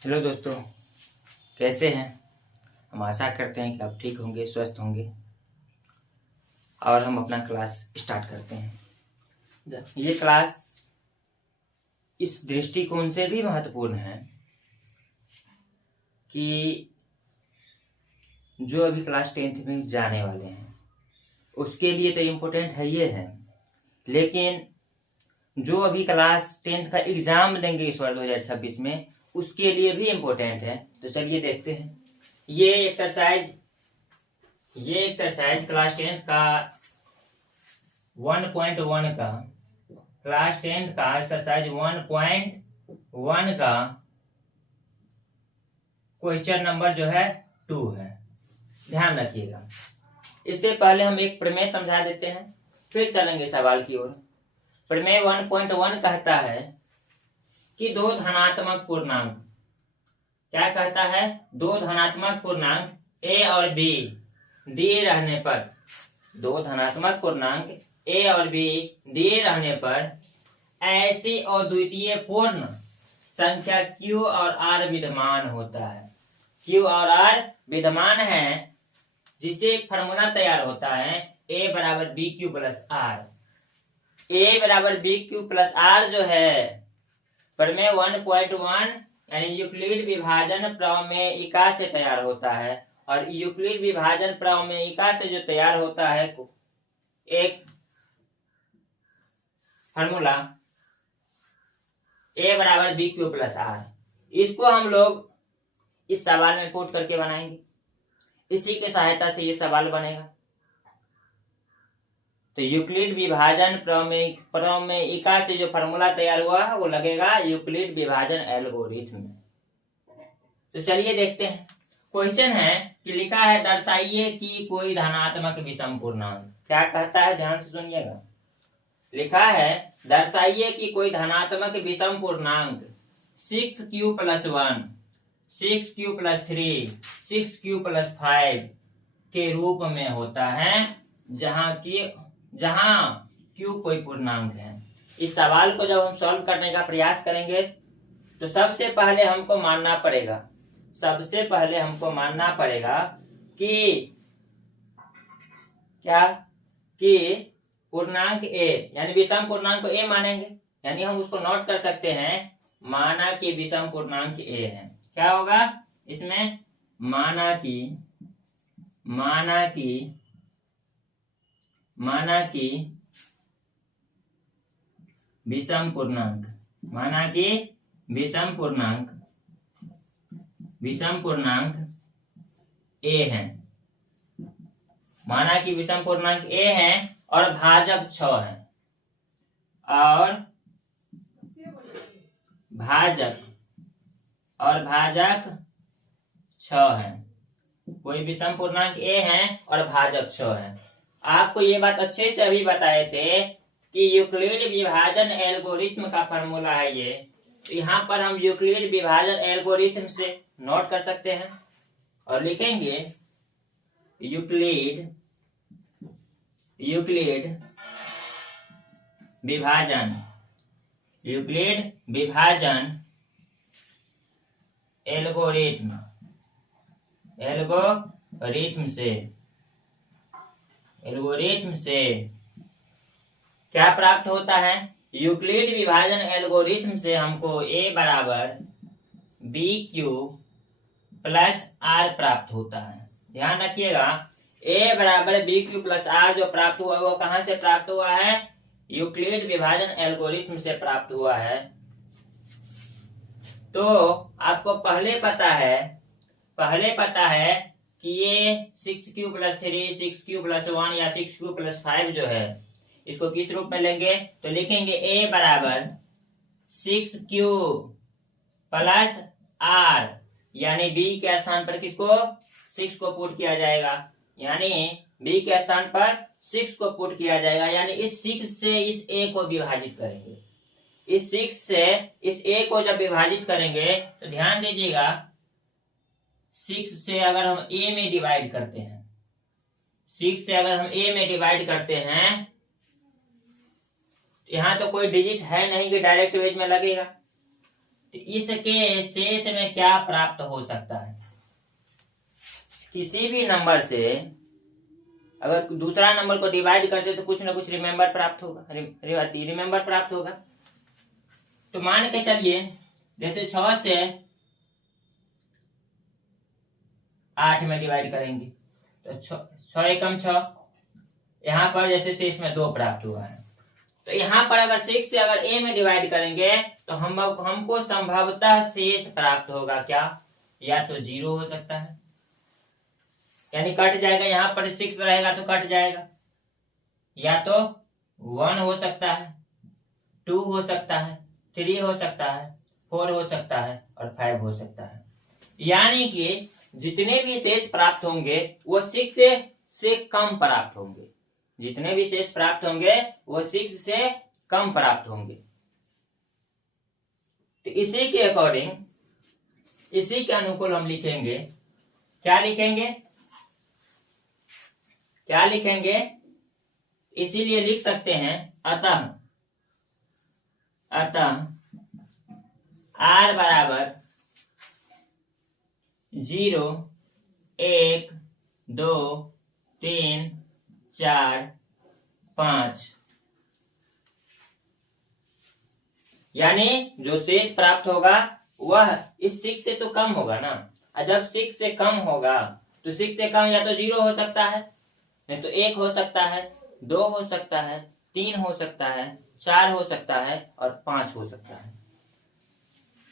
Hello दोस्तों, कैसे हैं। हम आशा करते हैं कि आप ठीक होंगे, स्वस्थ होंगे। और हम अपना क्लास स्टार्ट करते हैं। ये क्लास इस दृष्टिकोण से भी महत्वपूर्ण है कि जो अभी क्लास 10th में जाने वाले हैं उसके लिए तो इम्पोर्टेंट है ये है, लेकिन जो अभी क्लास 10th का एग्जाम देंगे इस बार 2026 में उसके लिए भी इम्पोर्टेंट है। तो चलिए देखते हैं। ये एक्सरसाइज क्लास 10th का 1.1 का क्लास 10th का एक्सरसाइज 1.1 का क्वेश्चन नंबर जो है 2 है। ध्यान रखिएगा। इससे पहले हम एक प्रमेय समझा देते हैं, फिर चलेंगे सवाल की ओर। प्रमेय 1.1 कहता है कि दो धनात्मक पूर्णांक, क्या कहता है, दो धनात्मक पूर्णांक a और b दिए रहने पर, दो धनात्मक पूर्णांक a और b दिए रहने पर ऐसी अद्वितीय पूर्ण संख्या q और r विद्यमान होता है। q और r विद्यमान है, जिसे एक फार्मूला तैयार होता है a बराबर B Q plus R. a बराबर बी क्यू प्लस आर जो है प्रमेय 1.1 यानी यूक्लिड विभाजन प्रमेयिका से तैयार होता है। और यूक्लिड विभाजन प्रमेयिका से जो तैयार होता है एक फार्मूला a बराबर बी क्यू प्लस आर, इसको हम लोग इस सवाल में पुट करके बनाएंगे। इसी की सहायता से ये सवाल बनेगा। तो यूक्लिड विभाजन प्रमेयिका से जो फार्मूला तैयार हुआ है वो लगेगा यूक्लिड विभाजन एल्गोरिथम में। तो चलिए देखते हैं। क्वेश्चन है कि लिखा है दर्शाइए कि कोई धनात्मक विषम पूर्णांक, क्या कहता है ध्यान से सुनिएगा। लिखा है दर्शाइए कि कोई धनात्मक विषम पूर्णांक 6q plus 1, 6q plus 3, 6q plus 5 के रूप में होता है जहां q कोई पूर्णांक है। इस सवाल को जब हम सॉल्व करने का प्रयास करेंगे तो सबसे पहले हमको मानना पड़ेगा कि क्या, कि पूर्णांक a यानी विषम पूर्णांक को a मानेंगे, यानी हम उसको नोट कर सकते हैं माना कि विषम पूर्णांक a है। क्या होगा इसमें, माना कि विषम पूर्णांक a है, माना कि विषम पूर्णांक a है और भाजक 6 है, और भाजक 6 है। कोई विषम पूर्णांक a है और भाजक 6 है। आपको ये बात अच्छे से अभी बताए थे कि यूक्लिड विभाजन एल्गोरिथम का फार्मूला है ये। तो यहाँ पर हम यूक्लिड विभाजन एल्गोरिथम से नोट कर सकते हैं और लिखेंगे यूक्लिड विभाजन एल्गोरिथम से क्या प्राप्त होता है। यूक्लिड विभाजन एल्गोरिथम से हमको a बराबर बी क्यू प्लस आर प्राप्त होता है। ध्यान रखिएगा, a बराबर बी क्यू प्लस आर जो प्राप्त हुआ वो कहां से प्राप्त हुआ है, यूक्लिड विभाजन एल्गोरिथम से प्राप्त हुआ है। तो आपको पहले पता है कि ये 6q प्लस 3, 6q प्लस 1 या 6q प्लस 5 जो है इसको किस रूप में लेंगे, तो लिखेंगे a बराबर 6q प्लस r, यानी b के स्थान पर किसको, 6 को पुट किया जाएगा, यानी b के स्थान पर 6 को पुट किया जाएगा, यानी इस 6 से इस a को विभाजित करेंगे। इस 6 से इस a को जब विभाजित करेंगे तो ध्यान दीजिएगा, 6 से अगर हम a में डिवाइड करते हैं, 6 से अगर हम a में डिवाइड करते हैं, यहाँ तो कोई डिजिट है नहीं कि डायरेक्ट वेज में लगेगा। तो इसके शेष में क्या प्राप्त हो सकता है? किसी भी नंबर से अगर दूसरा नंबर को डिवाइड करते तो कुछ ना कुछ रिमेंबर प्राप्त होगा, रिमेंबर प्राप्त होगा। तो मान के चलिए जैसे 6 से 8 में डिवाइड करेंगे तो 6 एकम 6, यहाँ पर जैसे शेष में 2 प्राप्त हुआ है। तो यहाँ पर अगर 6 से अगर a में डिवाइड करेंगे तो हमको संभवतः शेष प्राप्त होगा क्या? या तो 0 हो सकता है, यानी कट जाएगा, यहाँ पर 6 रहेगा तो कट जाएगा, या तो 1 हो सकता है, 2 हो सकता है, 3 हो सकता है, 4 हो सकता है और 5 हो सकता है। यानी कि जितने भी शेष प्राप्त होंगे वो 6 से कम प्राप्त होंगे, जितने भी शेष प्राप्त होंगे वो 6 से कम प्राप्त होंगे। तो इसी के अकॉर्डिंग, इसी के अनुकूल हम लिखेंगे, क्या लिखेंगे, क्या लिखेंगे? इसीलिए लिख सकते हैं अतः r बराबर 0, 1, 2, 3, 4, 5, यानी जो शेष प्राप्त होगा वह इस 6 से तो कम होगा ना। और जब 6 से कम होगा तो 6 से कम या तो 0 हो सकता है, नहीं तो 1 हो सकता है, 2 हो सकता है, 3 हो सकता है, 4 हो सकता है और 5 हो सकता है,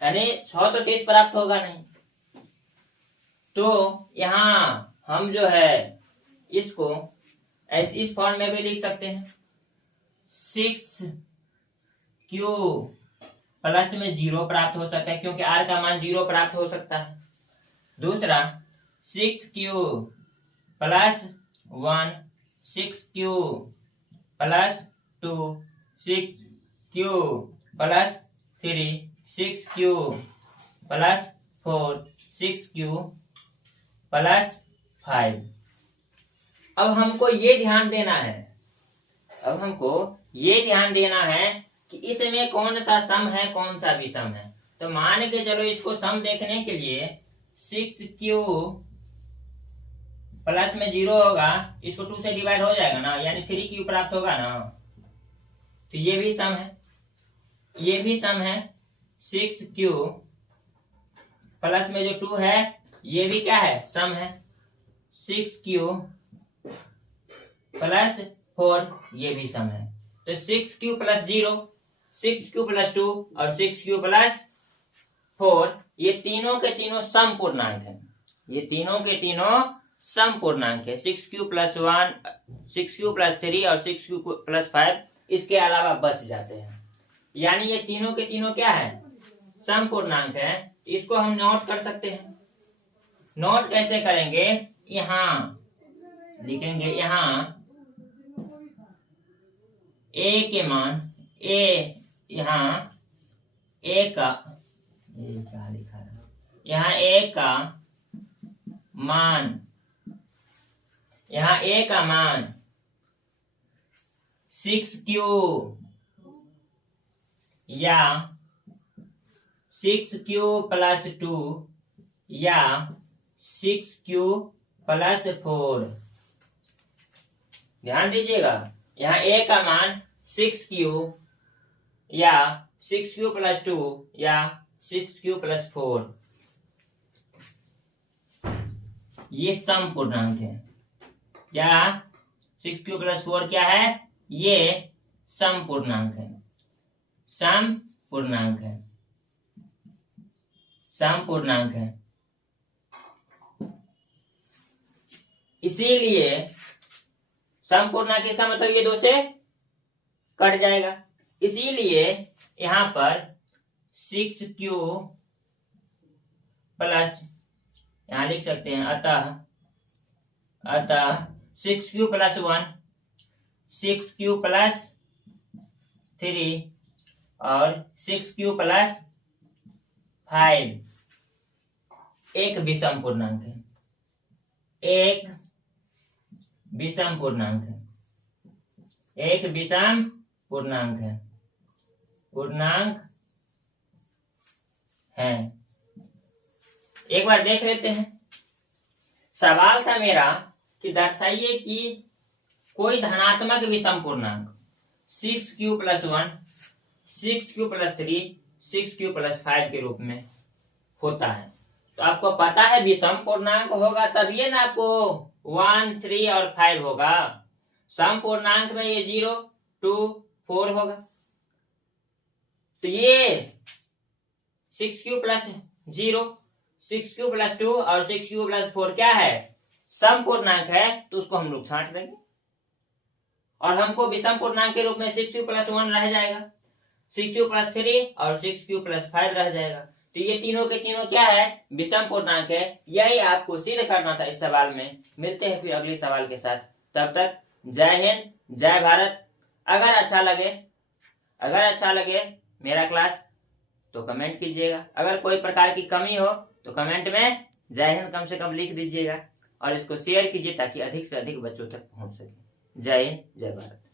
यानी 6 तो शेष प्राप्त होगा नहीं। तो यहाँ हम जो है इसको इस फॉर्म में भी लिख सकते हैं, 6q प्लस में 0 प्राप्त हो सकता है क्योंकि r का मान 0 प्राप्त हो सकता है। दूसरा 6q plus 1, 6q plus 2, 6q plus 3, 6q plus 4, 6q plus 5। अब हमको ये ध्यान देना है, कि इसमें कौन सा सम है, कौन सा विषम है। तो मान के चलो इसको सम देखने के लिए 6q प्लस में 0 होगा, इसको 2 से डिवाइड हो जाएगा ना, यानी 3q प्राप्त होगा ना। तो ये भी सम है, 6q प्लस में जो 2 है ये भी क्या है, सम है। 6q प्लस 4 ये भी सम है। तो 6q प्लस 0, 6q प्लस 2 और 6q प्लस 4 ये तीनों के तीनों सम पूर्णांक है, ये तीनों के तीनों सम पूर्णांक है। 6q प्लस 1, 6q प्लस 3 और 6q प्लस 5 इसके अलावा बच जाते हैं, यानी ये तीनों के तीनों क्या है, सम पूर्णांक है। इसको हम नोट कर सकते हैं। नोट कैसे करेंगे, यहाँ लिखेंगे, यहाँ a के मान, यहाँ a का, क्या लिखा है, यहाँ a का मान, यहाँ a का मान 6q या 6q प्लस 2 या 6q प्लस 4। ध्यान दीजिएगा, यहाँ a का मान 6q या 6q प्लस 2 या 6q प्लस 4 ये सम पूर्णांक है। क्या 6q प्लस 4 क्या है, ये सम पूर्णांक है, सम पूर्णांक है, सम पूर्णांक है। इसीलिए सम पूर्णांक इसका मतलब ये 2 से कट जाएगा, इसीलिए यहाँ पर 6q प्लस, यहाँ लिख सकते हैं अतः 6q प्लस 1, 6q प्लस 3 और 6q प्लस 5 एक विषम पूर्णांक है, एक विषम पूर्णांक है, एक विषम पूर्णांक है। पूर्णांक हैं। एक बार देख लेते हैं। सवाल था मेरा कि दर्शाइए कि कोई धनात्मक विषम पूर्णांक 6q+1, 6q+3, 6q+5 के रूप में होता है। तो आपको पता है विषम पूर्णांक होगा तभी ना आपको 1, 3 और 5 होगा। सम पूर्णांक में ये 0, 2, 4 होगा। तो ये 6q+0, 6q+2 और 6q+4 क्या है? सम पूर्णांक है, तो उसको हम लोग छांट देंगे और हमको विषम पूर्णांक के रूप में 6q+1 रह जाएगा, 6q+3 और 6q+5 रह जाएगा। तो ये तीनों के तीनों क्या है? विषम पूर्णांक है। यही आपको सिद्ध करना था इस सवाल में। मिलते हैं फिर अगले सवाल के साथ। तब तक जय हिंद, जय भारत। अगर अच्छा लगे मेरा क्लास तो कमेंट कीजिएगा। अगर कोई प्रकार की कमी हो तो कमेंट में जय हिंद कम से कम लिख दीजिएगा और इसको शेयर कीजिए ताकि अधिक से अधिक बच्चों तक पहुंच सके। जय हिंद, जय भारत।